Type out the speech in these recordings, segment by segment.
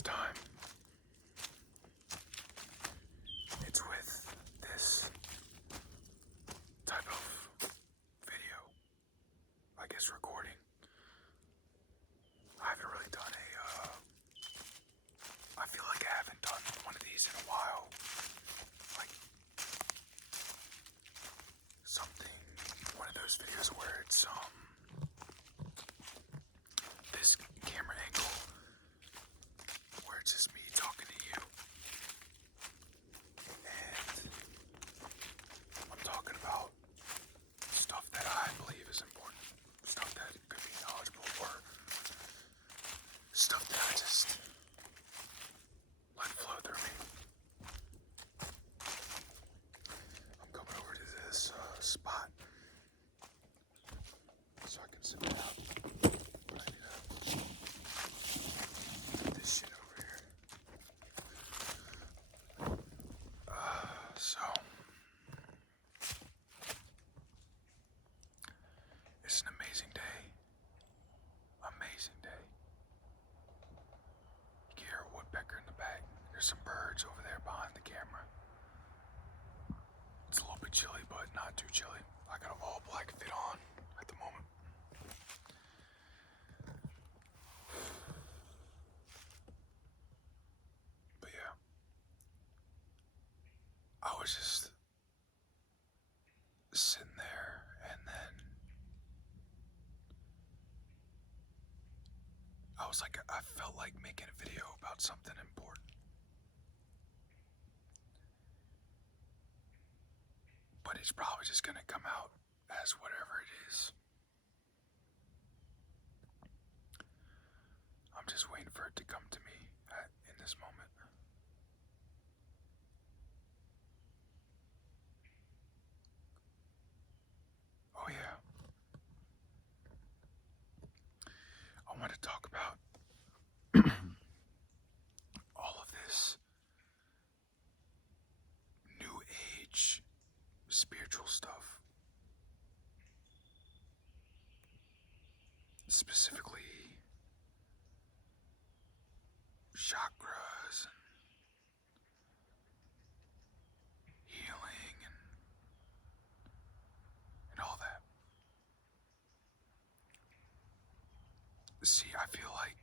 this time, it's with this type of video, I guess recording. I haven't really done I feel like I haven't done one of these in a while. Like, one of those videos where it's, this camera angle, where it's just me talking to you. And I'm talking about stuff that I believe is important, stuff that could be knowledgeable, or stuff that I just let flow through me. I'm coming over to this spot so I can sit down. This shit over here. So it's an amazing day. Amazing day. You can hear a woodpecker in the back. There's some birds over there behind the camera. It's a little bit chilly, but not too chilly. I got an all black fit on at the moment. But yeah, I was just sitting there, and then I felt like making a video about something important. But it's probably just gonna come out as whatever it is. I'm just waiting for it to come to me in this moment. Oh yeah. I want to talk about all of this new age spiritual stuff. Specifically chakras and healing and all that. See, I feel like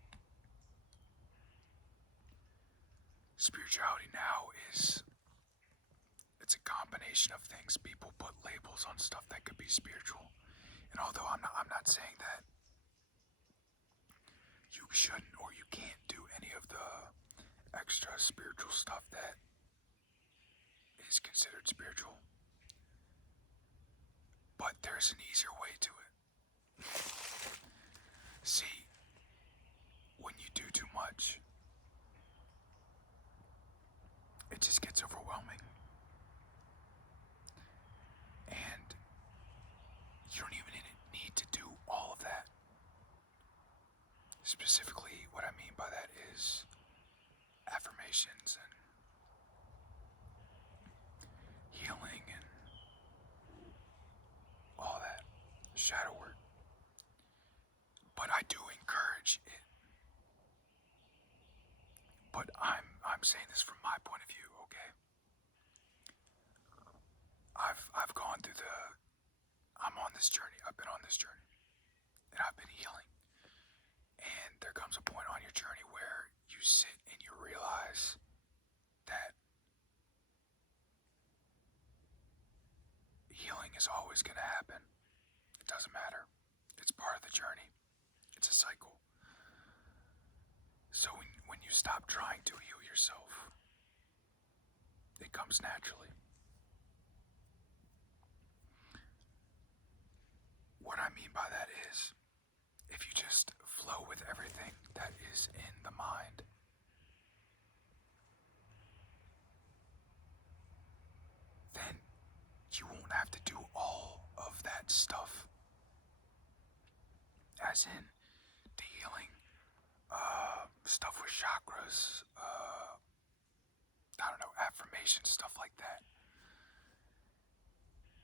spirituality now it's a combination of things. People put labels on stuff that could be spiritual. And although I'm not saying that you shouldn't or you can't do any of the extra spiritual stuff that is considered spiritual, but there's an easier way to it. See, when you do too much, it just gets overwhelming. And you don't even need to do all of that. Specifically, what I mean by that is affirmations and healing and all that shadow work. But I do encourage it. But I'm saying this from my point of view, okay? I've gone through I'm on this journey. I've been on this journey. And I've been healing. And there comes a point on your journey where you sit and you realize that healing is always going to happen. It doesn't matter. It's part of the journey. It's a cycle. So when you stop trying to heal yourself, it comes naturally. What I mean by that is, if you just flow with everything that is in the mind, then you won't have to do all of that stuff. As in the healing, stuff with chakras, I don't know, affirmations, stuff like that.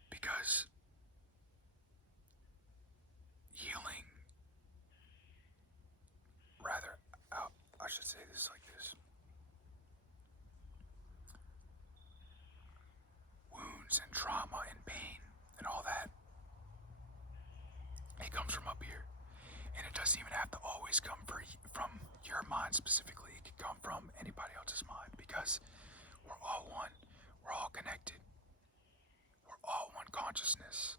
Because healing, rather, I should say this like this. It comes from up here. And it doesn't even have to always come from your mind specifically. It can come from anybody else's mind, because we're all one. We're all connected. We're all one consciousness.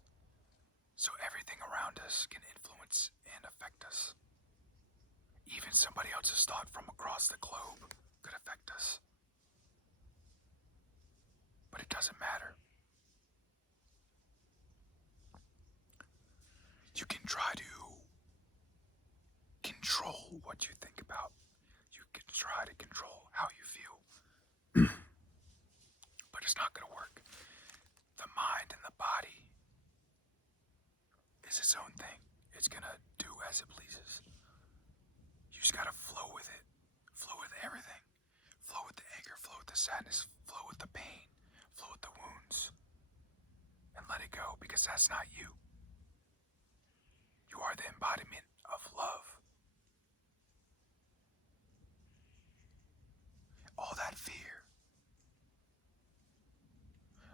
So everything around us can influence and affect us. Even somebody else's thought from across the globe could affect us. But it doesn't matter. You can try to control what you think about. You can try to control how you feel. But it's not going to work. The mind and the body is its own thing. It's going to do as it pleases. You just got to flow with it. Flow with everything. Flow with the anger, flow with the sadness, flow with the pain, flow with the wounds. And let it go, because that's not you. You are the embodiment of love. All that fear,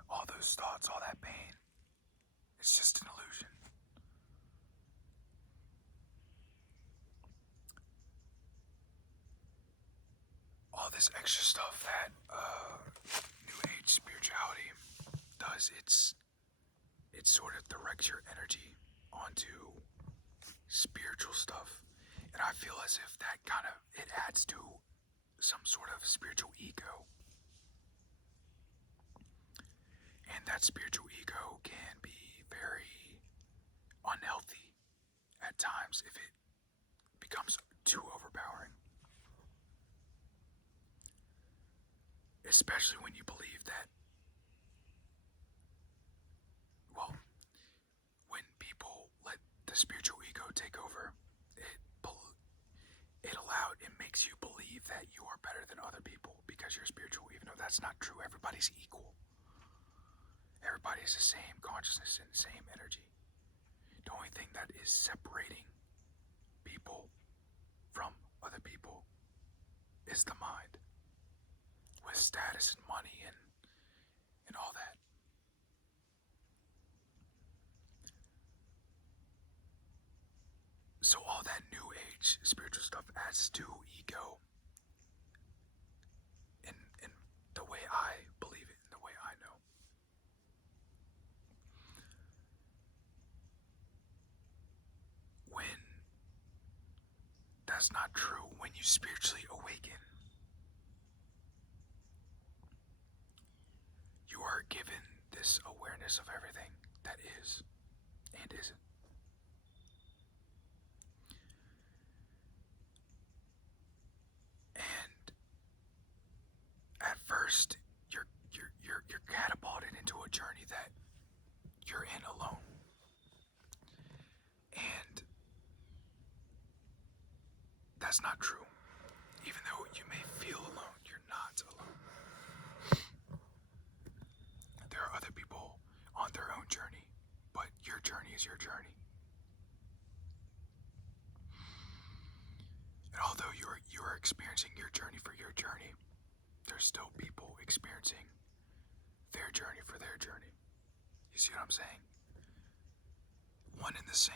all those thoughts, all that pain, it's just an illusion. All this extra stuff that New Age spirituality does, it sort of directs your energy onto spiritual stuff. And I feel as if that kind of, it adds to some sort of spiritual ego. And that spiritual ego can be very unhealthy at times if it becomes too overpowering. Especially when you believe that, well, when people let the spiritual ego take over, it makes you believe that you are better than other people because you're spiritual, even though that's not true. Everybody's equal. Everybody is the same consciousness and same energy. The only thing that is separating people from other people is the mind, with status and money and all that. So all that New Age spiritual stuff adds to ego in the way I believe it, in the way I know. When that's not true, when you spiritually awaken, you are given this awareness of everything that is and isn't. And at first, you're catapulted into a journey that you're in alone. And that's not true. Even though you may feel alone, you're not alone. There are other people on their own journey, but your journey is your journey. And although you are experiencing your journey for your journey, there's still people experiencing their journey for their journey. You see what I'm saying? One and the same.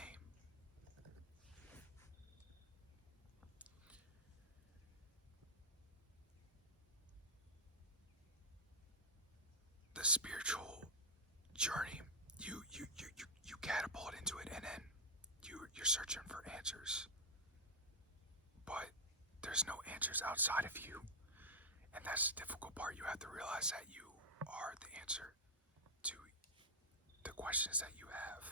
The spiritual journey, you catapult into it, and then you're searching for answers. But there's no answers outside of you. And that's the difficult part. You have to realize that you are the answer to the questions that you have.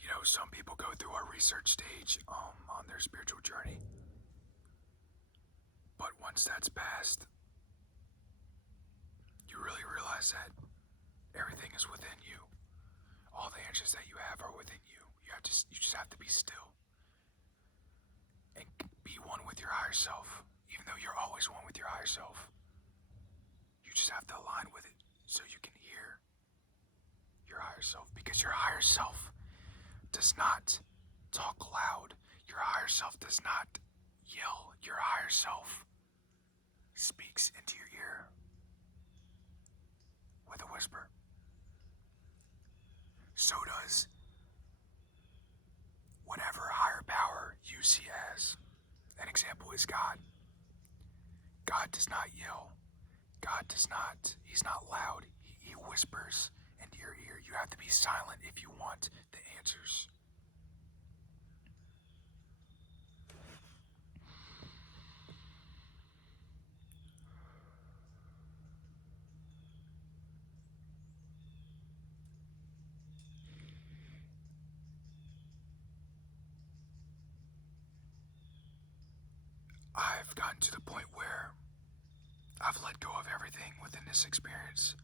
You know, some people go through a research stage on their spiritual journey. But once that's passed, you really realize that everything is within you. All the answers that you have are within you. You just have to be still and be one with your higher self. Even though you're always one with your higher self, you just have to align with it so you can hear your higher self. Because your higher self does not talk loud. Your higher self does not yell. Your higher self speaks into your ear with a whisper. So does whatever higher power you see as. An example is God. God does not yell. He's not loud. He whispers into your ear. You have to be silent if you want the answers. I've gotten to the point where I've let go of everything within this experience,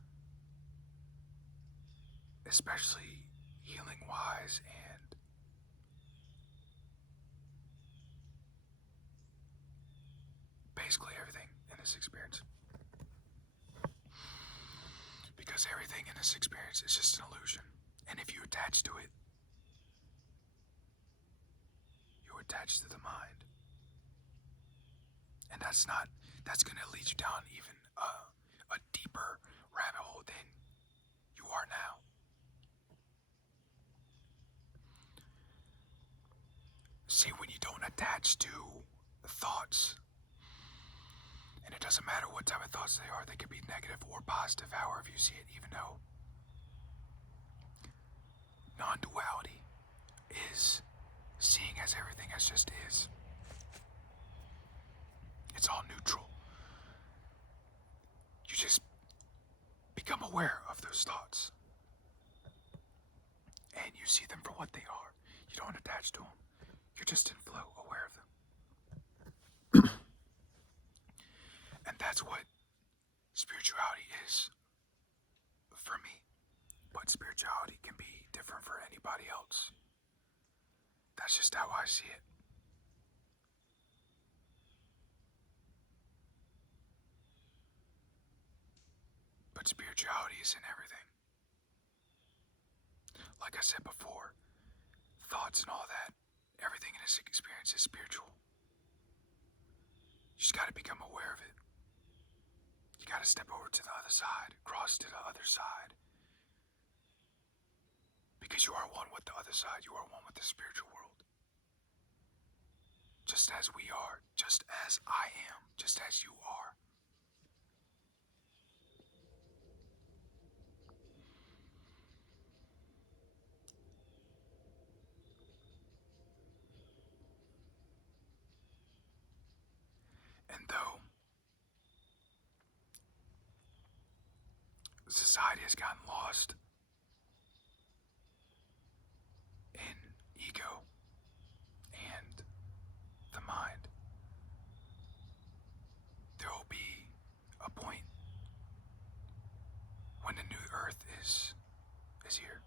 especially healing wise and basically everything in this experience. Because everything in this experience is just an illusion. And if you attach to it, you attach to the mind. And that's going to lead you down even a deeper rabbit hole than you are now. See, when you don't attach to thoughts, and it doesn't matter what type of thoughts they could be negative or positive, however you see it, even though non-duality is seeing as everything as just is. It's all neutral. You just become aware of those thoughts. And you see them for what they are. You don't attach to them. You're just in flow, aware of them. And that's what spirituality is for me. But spirituality can be different for anybody else. That's just how I see it. But spirituality is in everything. Like I said before, thoughts and all that, everything in this experience is spiritual. You just gotta become aware of it. You gotta step over to the other side, cross to the other side. Because you are one with the other side, you are one with the spiritual world. Just as we are, just as I am, just as you are. And though society has gotten lost in ego and the mind, there will be a point when the new earth is here.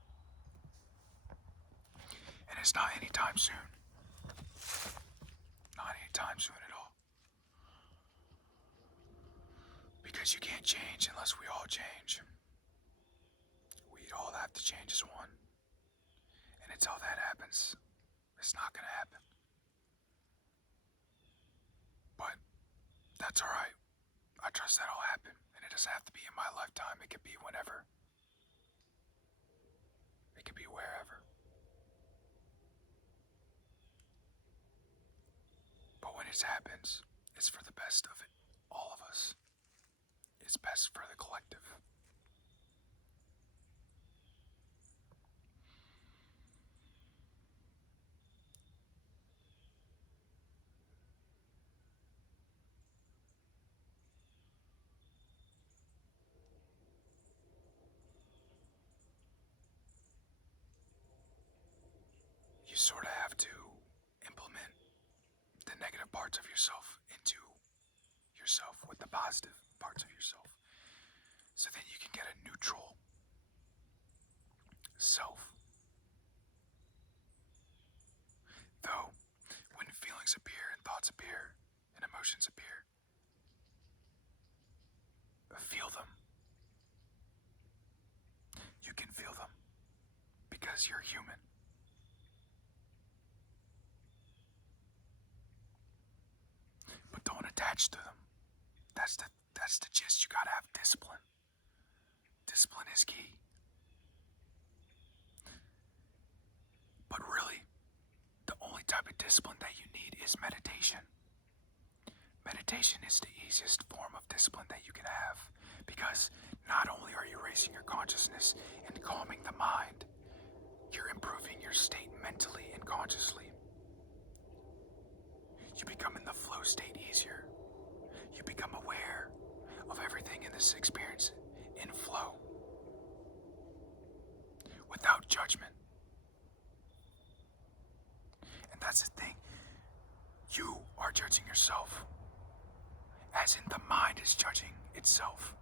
And it's not anytime soon. Not anytime soon at all. Because you can't change unless we all change. We'd all have to change as one. And until that happens, it's not gonna happen. But that's alright. I trust that'll happen. And it doesn't have to be in my lifetime. It could be whenever. It could be wherever. But when it happens, it's for the best of it. All of us. It's best for the collective. You sort of have to implement the negative parts of yourself into yourself with the positive parts of yourself. So then you can get a neutral self. Though, when feelings appear and thoughts appear and emotions appear, feel them. You can feel them because you're human. But don't attach to them. That's the gist. You gotta have discipline Discipline is key. But really, the only type of discipline that you need is meditation. Meditation is the easiest form of discipline that you can have, because not only are you raising your consciousness and calming the mind, you're improving your state mentally and consciously. You become in the flow state easier. You become aware of everything in this experience in flow, without judgment. And that's the thing. You are judging yourself, as in the mind is judging itself.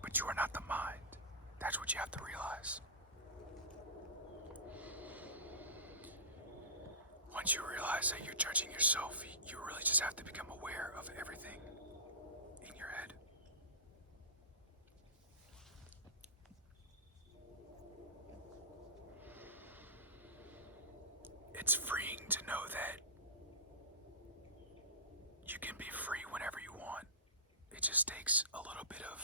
But you are not the mind. That's what you have to realize. Once you realize that you're judging yourself, you really just have to become aware of everything in your head. It's freeing to know that you can be free whenever you want. It just takes a little bit of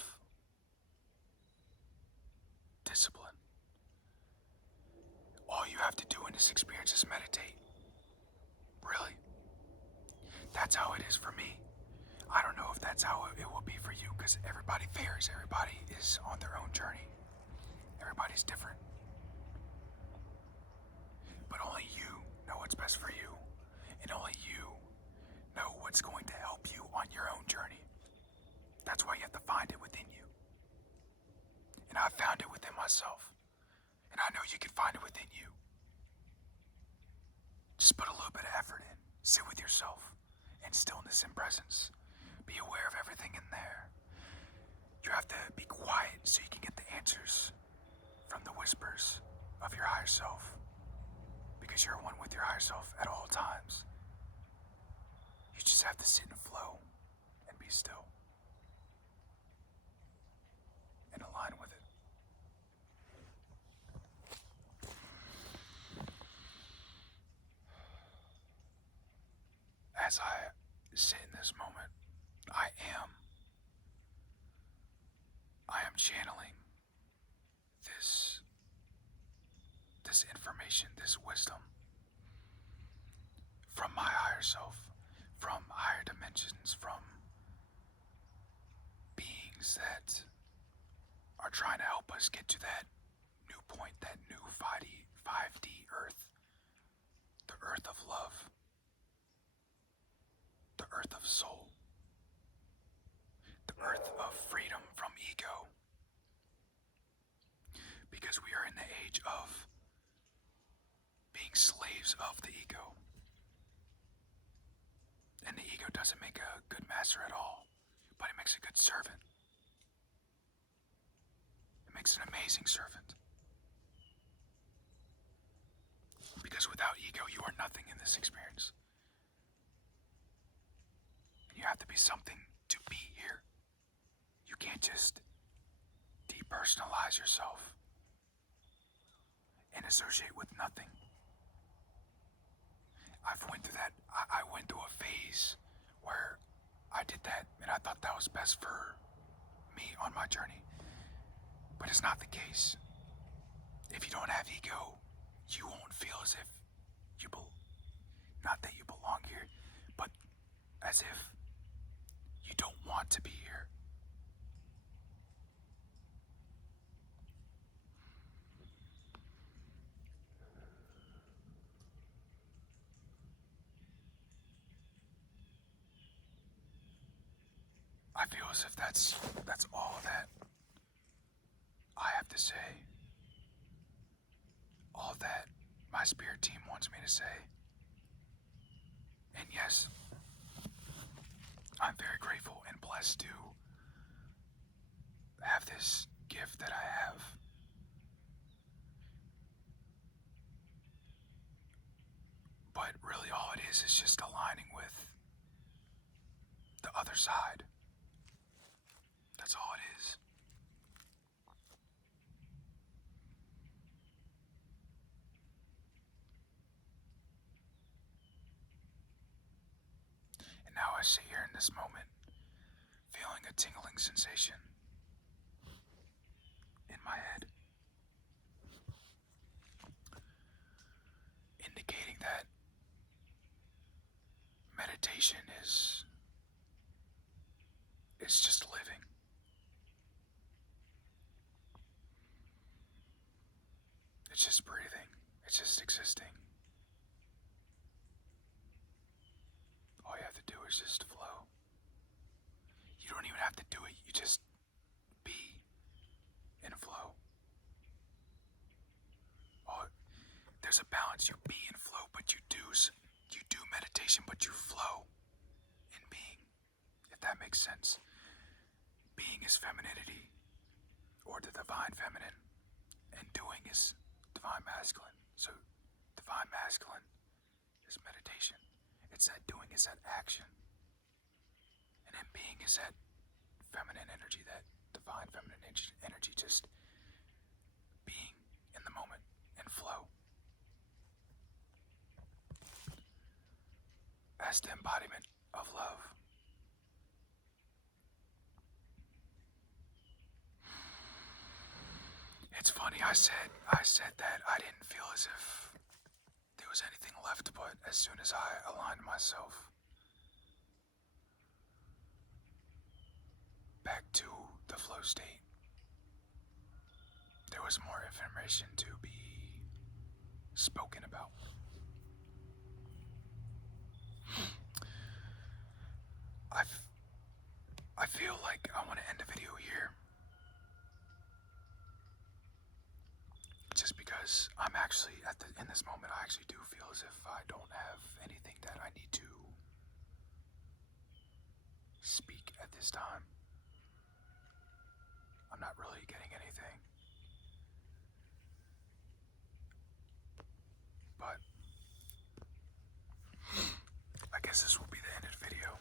discipline. All you have to do in this experience is meditate. Really. That's how it is for me. I don't know if that's how it will be for you, because everybody varies. Everybody is on their own journey. Everybody's different. But only you know what's best for you, and only you know what's going to help you on your own journey. That's why you have to find it within you. And I found it within myself, and I know you can find it within you. Just put a little bit of effort in. Sit with yourself in stillness and presence. Be aware of everything in there. You have to be quiet so you can get the answers from the whispers of your higher self, because you're one with your higher self at all times. You just have to sit and flow and be still and align with it. As I sit in this moment, I am channeling this information, this wisdom from my higher self, from higher dimensions, from beings that are trying to help us get to that new point, that new 5D Earth, the Earth of love, the Earth of soul, the Earth of freedom from ego. Because we are in the age of being slaves of the ego. And the ego doesn't make a good master at all, but it makes a good servant. It makes an amazing servant. Because without ego, you are nothing in this experience. And you have to be something to be here. You can't just depersonalize yourself and associate with nothing. I've went through that. I went through a phase where I did that, and I thought that was best for me on my journey. But it's not the case. If you don't have ego, you won't feel as if you not that you belong here, but as if you don't want to be here. I feel as if that's all that I have to say. All that my spirit team wants me to say. And yes, I'm very grateful and blessed to have this gift that I have. But really all it is just aligning with the other side. That's all it is. And now I sit here in this moment, feeling a tingling sensation It's just breathing. It's just existing. All you have to do is just flow. You don't even have to do it. You just be in flow. Oh, there's a balance. You be in flow, but you do meditation, but you flow in being. If that makes sense. Being is femininity, or the divine feminine, and doing is divine masculine. So, divine masculine is meditation. It's that doing is that action. And then being is that feminine energy, that divine feminine energy, just being in the moment and flow. As the embodiment of love. It's funny, I said that I didn't feel as if there was anything left, but as soon as I aligned myself back to the flow state, there was more information to be spoken about. I feel like I want to end the video here. Just because I'm actually in this moment, I actually do feel as if I don't have anything that I need to speak at this time. I'm not really getting anything. But I guess this will be the end of the video.